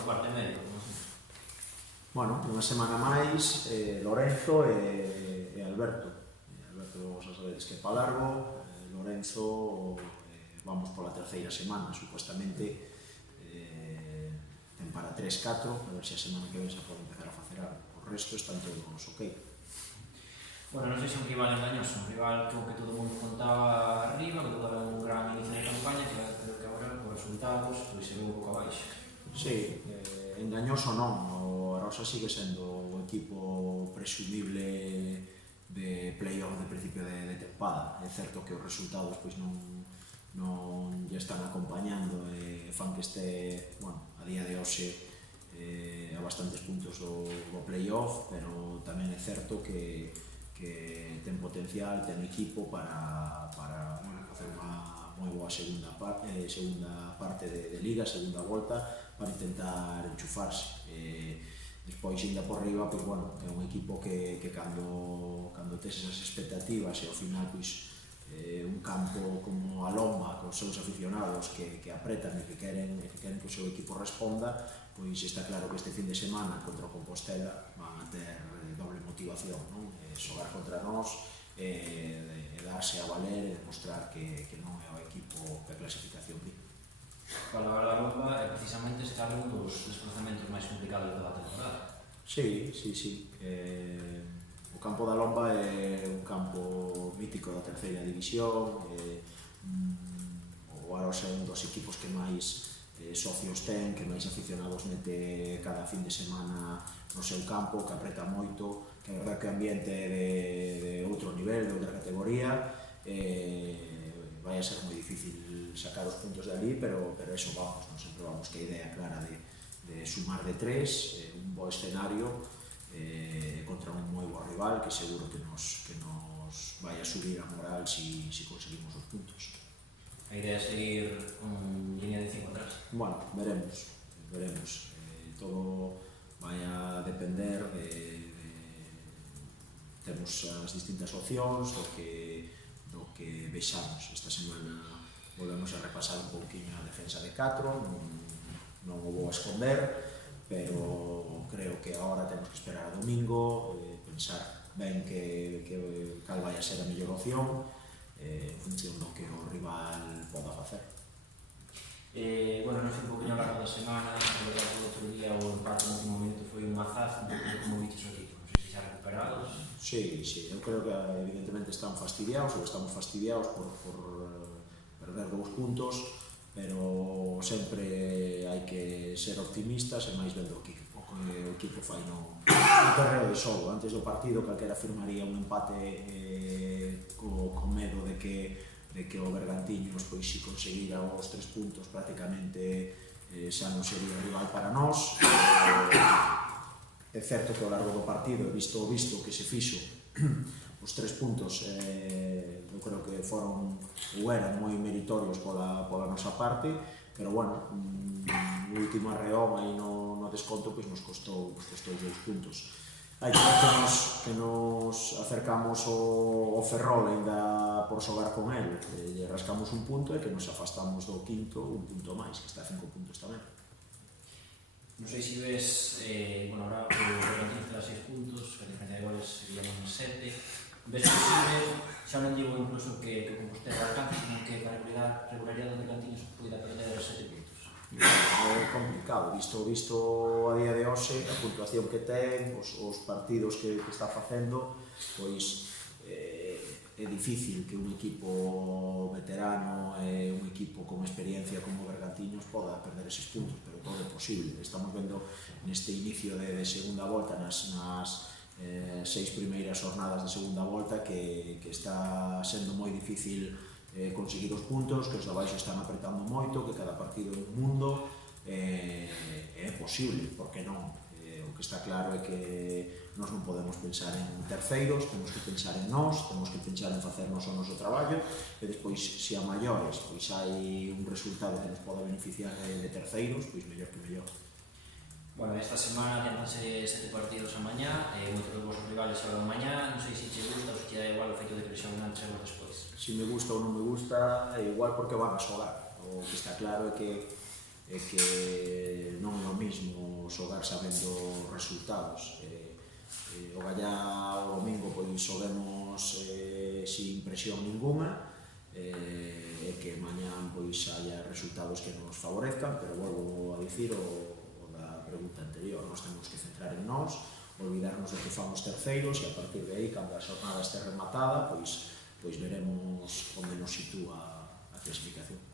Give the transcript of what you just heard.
no cuarto e medio. Bueno, unha semana máis, Lorenzo e Alberto. Alberto, xa sabedes que é pa largo, Lorenzo vamos pola terceira semana, supuestamente ten para 3-4, a ver se a semana que ven xa pode empezar a facer algo. O resto están todos ok. Bueno, non sei se é un rival engañoso, un rival que todo o mundo contaba arriba, que todo era un gran inicio de campaña, que creo que agora, por resultados, pois se ve un pouco abaixo. Sí, engañoso non, o Arosa sigue sendo o equipo presumible de play-off de principio de tempada. É certo que os resultados pois non lle están acompañando e fan que este, bueno, a día de hoxe a bastantes puntos do play-off, pero tamén é certo que ten potencial, ten equipo para facer unha moi boa segunda parte de liga, segunda volta, para intentar enchufarse. Despois, ainda por riba, pois, bueno, é un equipo que cando tes esas expectativas e ao final pois, un campo como a Lomba, cos seus aficionados que apretan e que queren que o seu equipo responda, pois está claro que este fin de semana contra o Compostela van a ter doble motivación, non? Xogar contra nós e darse a valer e demostrar que non é o equipo que a clasificación di. Falar da Lomba é precisamente estar un dos desplazamentos máis complicados da temporada. Sí. O campo da Lomba é un campo mítico da terceira división, o Arosa é un dos equipos que máis socios ten, que máis aficionados mete cada fin de semana no seu campo, que apreta moito, que é verdad que o ambiente é de outro nivel, de outra categoría, vai a ser moi difícil sacar os puntos de ali, pero eso vamos, non sempre vamos que a idea clara de sumar de 3, un bo escenario contra un moi bo rival que seguro que nos vai a subir a moral si conseguimos os puntos. A idea é seguir con línea de 5 atrás. Bueno, veremos. Todo vai a depender temos as distintas opcións do que vexamos. Esta semana volvemos a repasar un pouquinho a defensa de 4, non o vou esconder, pero creo que agora temos que esperar a domingo, pensar ben cal vai a ser a mellor opción en función do que o rival poda facer. Bueno, non sei un pouquinho largo da semana, pero o outro día o empate no último minuto foi un mazazo, como viches o equipo, non sei se xa recuperados. Sí, eu creo que evidentemente están fastidiados, ou estamos fastidiados por perder 2 puntos, pero sempre hai que ser optimistas e máis vendo o equipo fai no terreo de xogo. Antes do partido calquera firmaría un empate con medo de que o Bergantiños pois si conseguira os 3 puntos prácticamente xa non sería rival para nós. É certo que ao largo do partido, visto que se fixo os 3 puntos, eu creo que foron ou eran moi meritorios pola nosa parte, pero bueno, o último arreón aí no desconto pois nos costou 2 puntos. Hai que nos acercamos ao Ferrol ainda por xogar con ele, lle rascamos un punto e que nos afastamos do quinto un punto máis, que está a 5 puntos tamén. Non sei se ves, bueno, ahora o Bergantiños te dá 6 puntos, a diferencia de goles seríamos en 7. Ves posible, xa non digo incluso que Compostela alcance, sino que a regularidade do Bergantiños poida perder 7 puntos. É complicado, visto a día de hoxe, a puntuación que ten, os partidos que está facendo, pois é difícil que un equipo veterano e un equipo con experiencia como Bergantiños poda perder eses puntos, pero todo é posible. Estamos vendo neste inicio de segunda volta, nas 6 primeiras jornadas de segunda volta, que está sendo moi difícil conseguir os puntos, que os de abaixo están apretando moito, que cada partido é un mundo, é posible, porque non? O que está claro é que nós non podemos pensar en terceiros, temos que pensar en nós, temos que pensar en facernos o noso traballo, e despois, se a maiores pois hai un resultado que nos pode beneficiar de terceiros, pois mellor que mellor. Bueno, esta semana tentanse 7 partidos a mañá, moitos dos vosos rivales xogan mañá, non sei se che gusta ou se che dá igual o feito de que xoguen antes ou despois. Se me gusta ou non me gusta, é igual porque van a xogar. O que está claro é que é que non é o mismo xogar sabendo resultados. O gallá o domingo pois xoguemos sin presión ninguna, e que mañán pois haya resultados que nos favorezcan, pero volvo a dicir o da pregunta anterior, nos temos que centrar en nós, olvidarnos do que fan os terceiros, e a partir de aí, cando a xornada este rematada, pois veremos onde nos sitúa a clasificación.